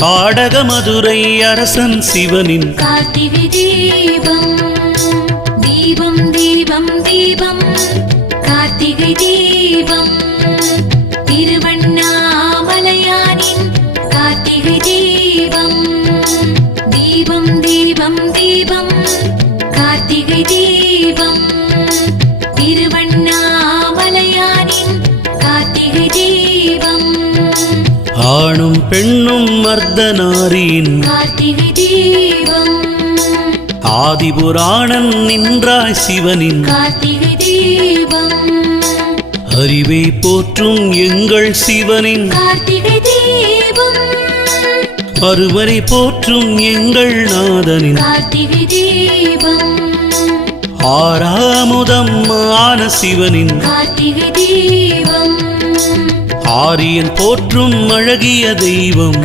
காடக மதுரை அரசன் சிவனின் கார்த்திகை தீபம் தீபம் தீபம் தீபம் கார்த்திகை தீபம் திருவண்ணாமலையானின் கார்த்திகை தீபம் தீபம் தீபம் தீபம் கார்த்திகை தீபம் திருவண்ணாமலையானின் கார்த்திகை தீபம் ஆணும் பெண்ணும் மர்தனாரின் கார்த்திகை தீபம் ஆதிபுராணன் நின்றாய் சிவனின் கார்த்திகை தீபம் அறிவை போற்றும் எங்கள் சிவனின் கார்த்திகை தீபம் அருவரை போற்றும் எங்கள் நாதனின் கார்த்திகை தீபம் ஆறாமுதம் ஆன சிவனின் கார்த்திகை தீபம் ஆரியன் போற்றும் அழகிய தெய்வம்